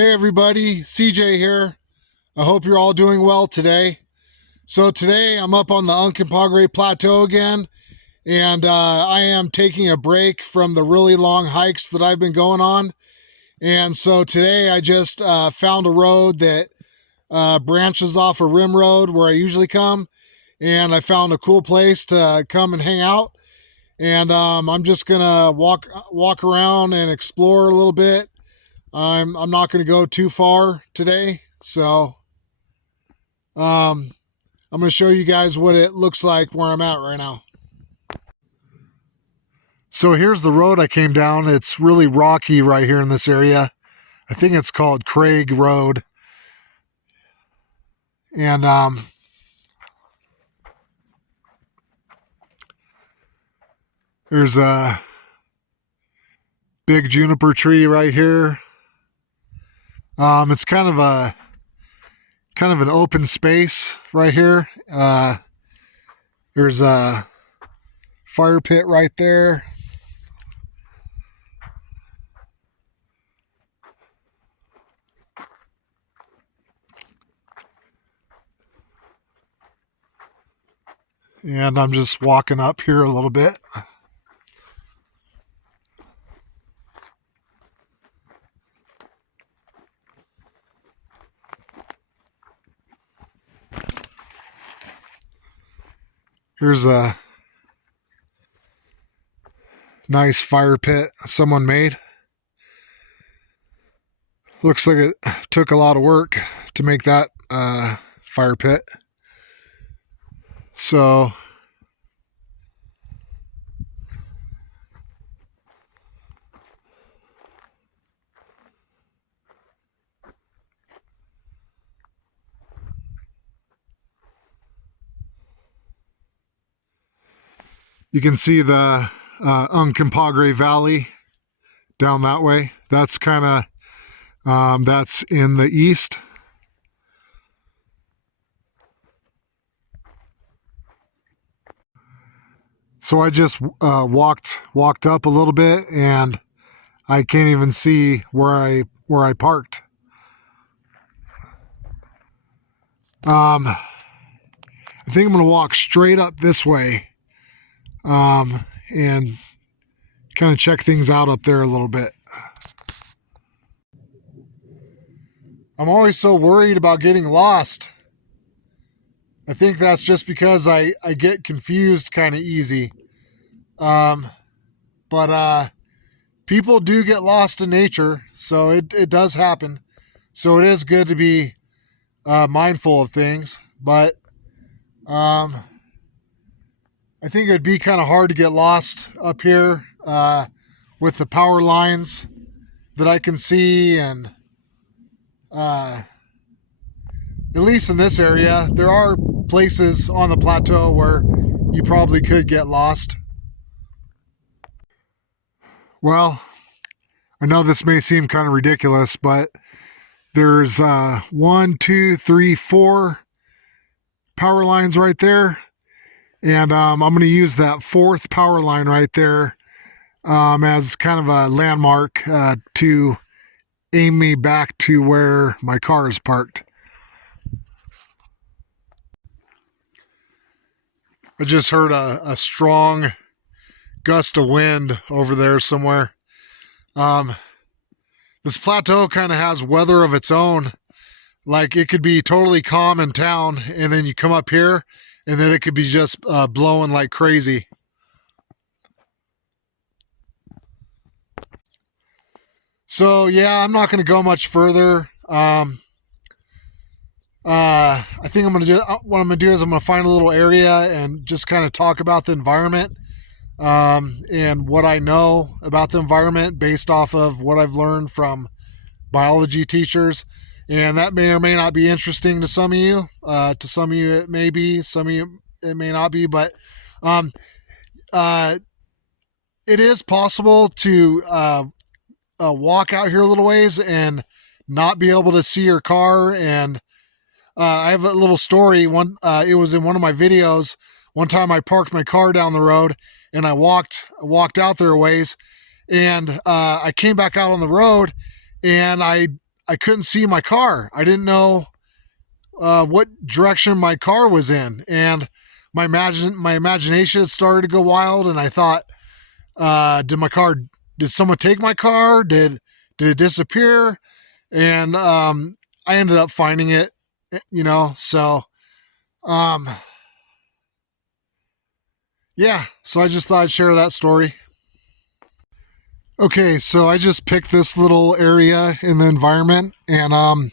Hey everybody, CJ here. I hope you're all doing well today. So today I'm up on the Uncompahgre Plateau again, and I am taking a break from the really long hikes that I've been going on. And so today I just found a road that branches off a rim road where I usually come, and I found a cool place to come and hang out. And I'm just gonna walk around and explore a little bit. I'm not going to go too far today, so I'm going to show you guys what it looks like where I'm at right now. So here's the road I came down. It's really rocky right here in this area. I think it's called Craig Road. And there's a big juniper tree right here. It's kind of an open space right here. There's a fire pit right there. And I'm just walking up here a little bit. Here's a nice fire pit someone made. Looks like it took a lot of work to make that fire pit. So you can see the Uncompahgre Valley down that way. That's kind of that's in the east. So I just walked up a little bit, and I can't even see where I parked. I think I'm gonna walk straight up this way, and kind of check things out up there a little bit. I'm always so worried about getting lost. I think that's just because I get confused kind of easy. But people do get lost in nature, so it does happen. So it is good to be mindful of things. But I think it'd be kind of hard to get lost up here with the power lines that I can see, and at least in this area, there are places on the plateau where you probably could get lost. Well, I know this may seem kind of ridiculous, but there's 1, 2, 3, 4 power lines right there. And I'm going to use that fourth power line right there as kind of a landmark to aim me back to where my car is parked. I just heard a strong gust of wind over there somewhere. This plateau kind of has weather of its own. Like, it could be totally calm in town, and then you come up here, and then it could be just blowing like crazy. So yeah, I'm not going to go much further. I think what I'm gonna do is I'm gonna find a little area and just kind of talk about the environment and what I know about the environment based off of what I've learned from biology teachers. And that may or may not be interesting to some of you. To some of you it may be, some of you it may not be, but it is possible to walk out here a little ways and not be able to see your car. And I have a little story. It was in one of my videos. One time I parked my car down the road, and I walked out there a ways, and I came back out on the road, and I I couldn't see my car. I didn't know what direction my car was in, and my imagination started to go wild, and I thought, did someone take my car? Did it disappear? And I ended up finding it, so yeah, so I just thought I'd share that story. Okay, so I just picked this little area in the environment, and I'm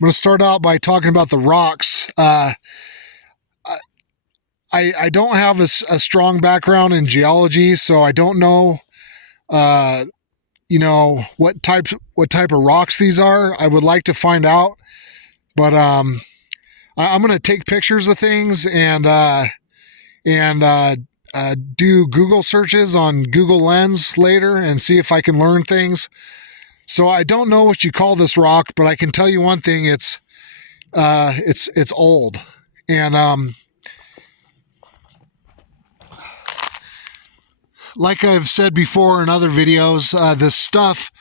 going to start out by talking about the rocks. I don't have a strong background in geology, so I don't know, what type of rocks these are. I would like to find out, but I'm going to take pictures of things and do Google searches on Google Lens later and see if I can learn things. So I don't know what you call this rock, but I can tell you one thing: it's old, and like I've said before in other videos, this stuff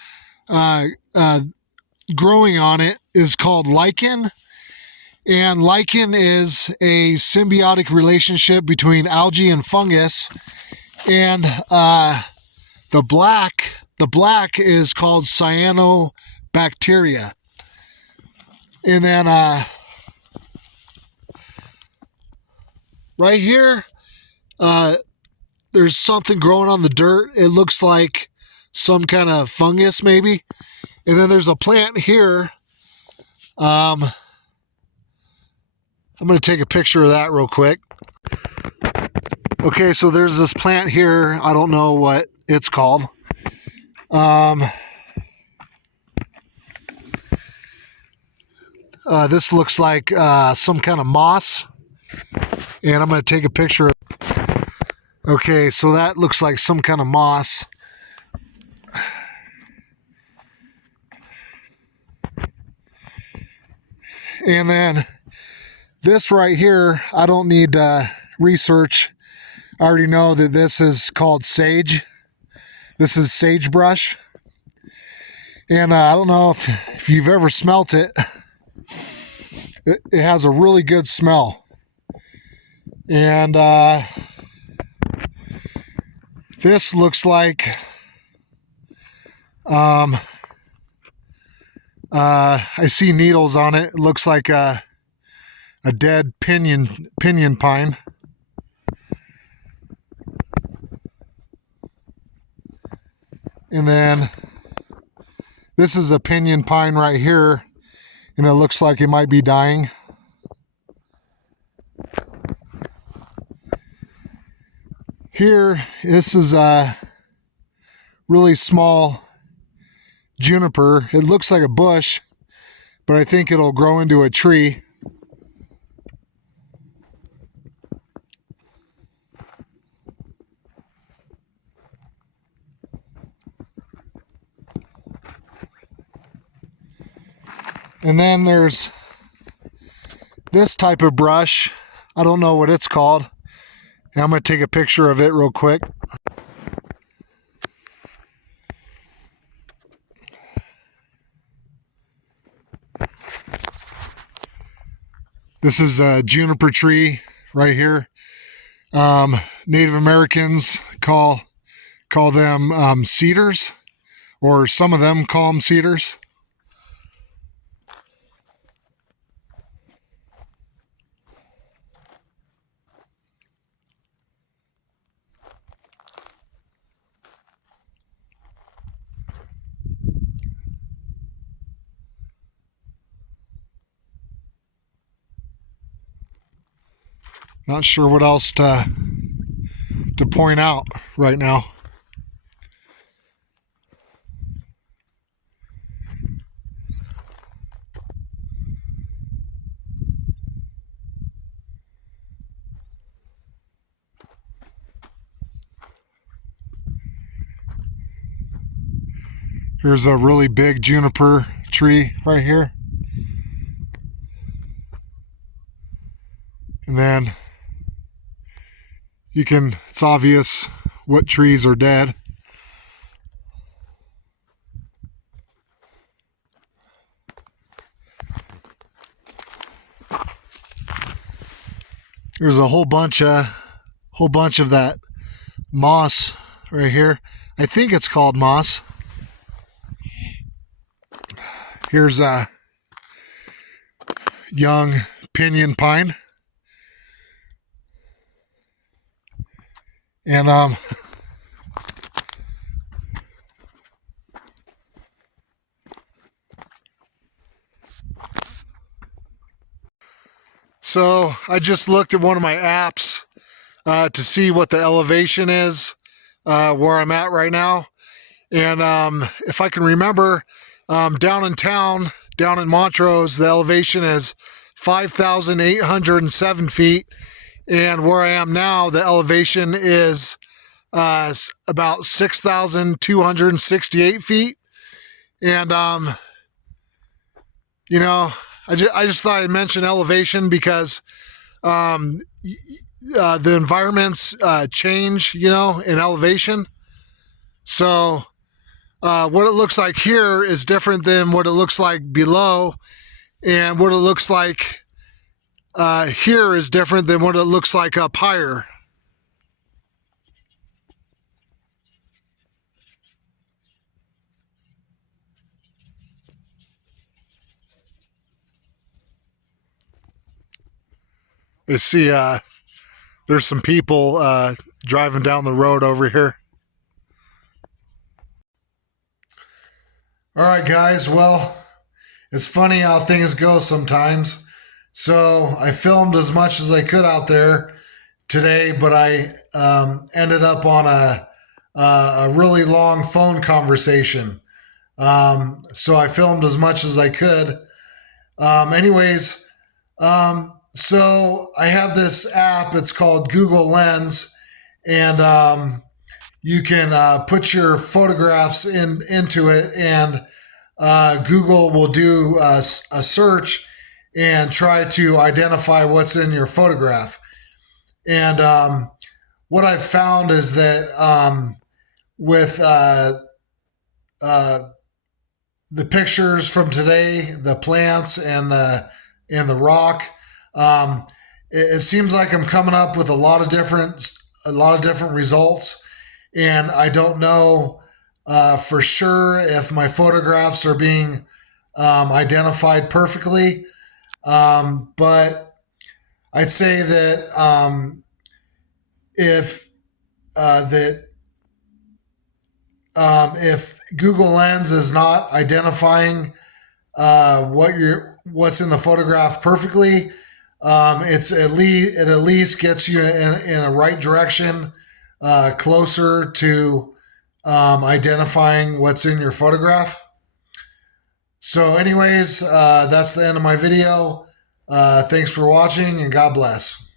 growing on it is called lichen. And lichen is a symbiotic relationship between algae and fungus. And the black is called cyanobacteria. And then right here, there's something growing on the dirt. It looks like some kind of fungus maybe. And then there's a plant here. I'm going to take a picture of that real quick. Okay, so there's this plant here. I don't know what it's called. This looks like some kind of moss. And I'm going to take a picture. Okay, so that looks like some kind of moss. And then this right here, I don't need research. I already know that this is called sage. This is sagebrush. And I don't know if you've ever smelt it. It has a really good smell. And this looks like I see needles on it. It looks like a dead pinyon pine. And then this is a pinyon pine right here, and it looks like it might be dying. Here, this is a really small juniper. It looks like a bush, but I think it'll grow into a tree. And then there's this type of brush. I don't know what it's called. And I'm going to take a picture of it real quick. This is a juniper tree right here. Native Americans call them cedars, or some of them call them cedars. Not sure what else to point out right now. Here's a really big juniper tree right here. And then it's obvious what trees are dead. There's a whole bunch of that moss right here. I think it's called moss. Here's a young pinyon pine. And so I just looked at one of my apps to see what the elevation is where I'm at right now. And if I can remember, down in town, down in Montrose, the elevation is 5,807 feet. And where I am now, the elevation is about 6,268 feet. And, you know, I just thought I'd mention elevation because the environments change, you know, in elevation. So what it looks like here is different than what it looks like below, and what it looks like here is different than what it looks like up higher. You see, there's some people driving down the road over here. All right, guys. Well, it's funny how things go sometimes. So I filmed as much as I could out there today, but I ended up on a really long phone conversation. So I filmed as much as I could. Anyways, so I have this app. It's called Google Lens, and you can put your photographs into it, and Google will do a search and try to identify what's in your photograph. And what I've found is that with the pictures from today, the plants and the rock, it seems like I'm coming up with a lot of different results, and I don't know for sure if my photographs are being identified perfectly. But I'd say that if Google Lens is not identifying what's in the photograph perfectly, it at least gets you in a right direction, closer to identifying what's in your photograph. So anyways, that's the end of my video. Thanks for watching, and God bless.